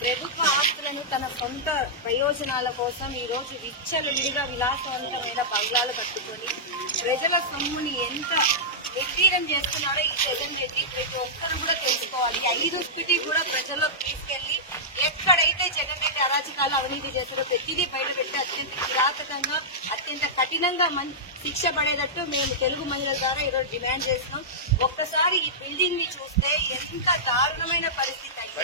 ప్రభుత్వ ఆస్తులను తన సొంత ప్రయోజనాల కోసం ఈ రోజు విచ్చలవిడిగా విలాసవంతమైన బంగ్లాలు కట్టుకొని ప్రజల సొమ్ముని ఎంత నిర్వీర్యం చేస్తున్నారో ఈ జగన్ రెడ్డి ప్రతి ఒక్కరు కూడా తెలుసుకోవాలి. 5 స్పిటి కూడా ప్రజల్లోకి తీసుకెళ్లి ఎక్కడైతే జగన్ రెడ్డి అరాచకాలు అవినీతి చేస్తారో ప్రతిదీ బయటపెట్టి అత్యంత కిరాతకంగా అత్యంత కఠినంగా శిక్ష పడేటట్టు మేము తెలుగు మహిళల ద్వారా ఈరోజు డిమాండ్ చేస్తున్నాం. ఒక్కసారి ఈ బిల్డింగ్ ని చూస్తే ఎంత దారుణమైన పరిస్థితి అయితే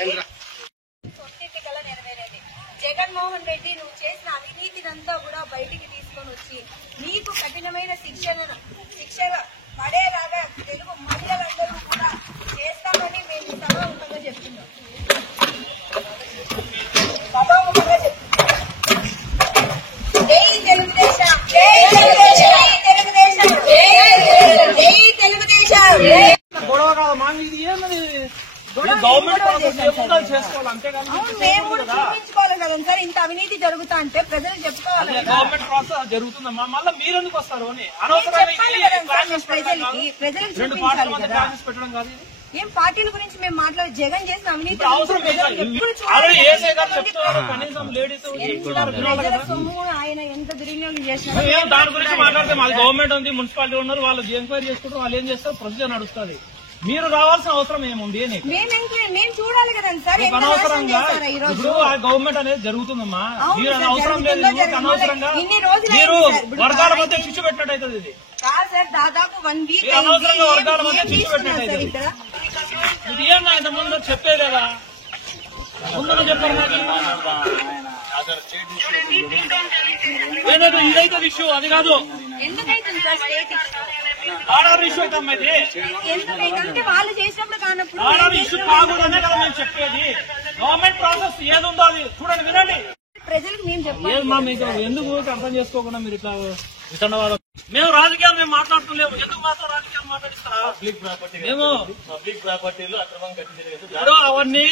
సొంతింటికల నెరవేరేది. జగన్మోహన్ రెడ్డి నువ్వు చేసిన అవినీతినంతా కూడా బయటికి తీసుకొని వచ్చి నీకు కఠినమైన శిక్ష పడేలాగా తెలుగు మహిళలందరూ కూడా చేస్తామని మేము సభాముఖంగా చెప్తున్నాం. జై తెలుగుదేశం, జై తెలుగుదేశం, జై తెలుగుదేశం, జై తెలుగుదేశం. గొడవ కాదు మా ఇది ఏమని చూపించుకోవాలి కదా సార్. ఇంత అవినీతి జరుగుతా అంటే ప్రజలు చెప్పుకోవాలి. గవర్నమెంట్ ప్రాసెస్ జరుగుతుందమ్మా, మళ్ళీ మీరు ఎందుకు వస్తారు అని ప్రజలకు చూపించాలి కదా. ఏం పార్టీల గురించి మేము మాట్లాడే జగన్ చేసిన అవినీతి ప్రజల సొమ్ము ఆయన ఎంత దుర్వినియోగం చేస్తున్నారు. దాని గురించి మాట్లాడితే మాది గవర్నమెంట్ ఉంది, మున్సిపాలిటీ ఉన్నారు, వాళ్ళు ఎంక్వైరీ చేసుకుంటారు, వాళ్ళు ఏం చేస్తారు, ప్రొసీజర్ నడుస్తుంది. మీరు రావాల్సిన అవసరం ఏముంది అని మేము చూడాలి కదా సార్. అనవసరంగా ఇప్పుడు ఆ గవర్నమెంట్ అనేది జరుగుతుందమ్మా, మీరు అవసరం లేదు. అనవసరంగా మీరు వర్గాల మధ్య చిచ్చు పెట్టినట్టు అవుతుంది. ఇది దాదాపు 1 వీక్ అనవసరంగా వర్గాల మధ్య చిచ్చు పెట్టినట్టు అవుతుంది. ఇది ఏమన్నా ఇంత ముందు చెప్పేదేదా? ముందు చెప్పారు నాకు ఇదైతే ఇష్యూ, అది కాదు ఆర్డర్ ఇష్యూ అయితే అమ్మా. ఇది వాళ్ళు చేసినప్పుడు కానప్పుడు ఆర్డర్ ఇష్యూ కాకూడదనే కదా మేము చెప్పేది. గవర్నమెంట్ ప్రాసెస్ ఏది ఉందో అది చూడండి, వినండి. ప్రజలకు మేము చెప్పాలి. ఏమన్నా మీకు ఎందుకు అర్థం చేసుకోకుండా మీరు ఇట్లా వితండవాదం? మేము రాజకీయాలు మేము మాట్లాడుతున్నాము, ఎందుకు మాత్రం రాజకీయాలు మాట్లాడిస్తారా? మేము పబ్లిక్ ప్రాపర్టీలు అక్రమం కట్టించారు. ఇప్పుడు అవన్నీ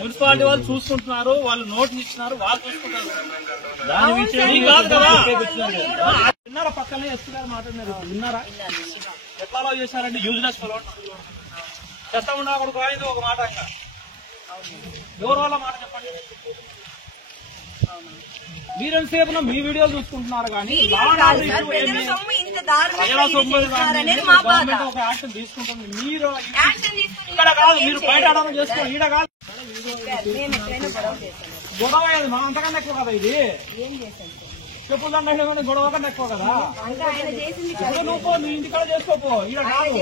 మున్సిపాలిటీ వాళ్ళు చూసుకుంటున్నారు, వాళ్ళు నోటీస్ ఇచ్చినారు, వాళ్ళు చూసుకుంటారు. దాని విషయం కాదు కదా. విన్నారా? పక్కనే ఎస్పీ గారు మాట్లాడినారు, విన్నారా? ఎట్లా చేశారండి? యూజ్లెస్ చెత్త ఉండకూడదు అనేది ఒక మాట. ఎవరు వాళ్ళ మాట చెప్పండి. మీరెంతసేపు మీ వీడియోలు చూసుకుంటున్నారు కానీ గవర్నమెంట్ ఒక యాక్షన్ తీసుకుంటుంది. మీరు ఇక్కడ కాదు, మీరు బయట ఆడమని చేసుకోండి, ఈడ కాదు. గొడవ అయ్యేది మా అంతకన్నా ఎక్కువ కదా. ఇది చెప్పులు దండ గొడవ కన్నా ఎక్కువ కదా. నువ్వు నీ ఇంటికాడ చేసుకోపో, ఈడ కాదు.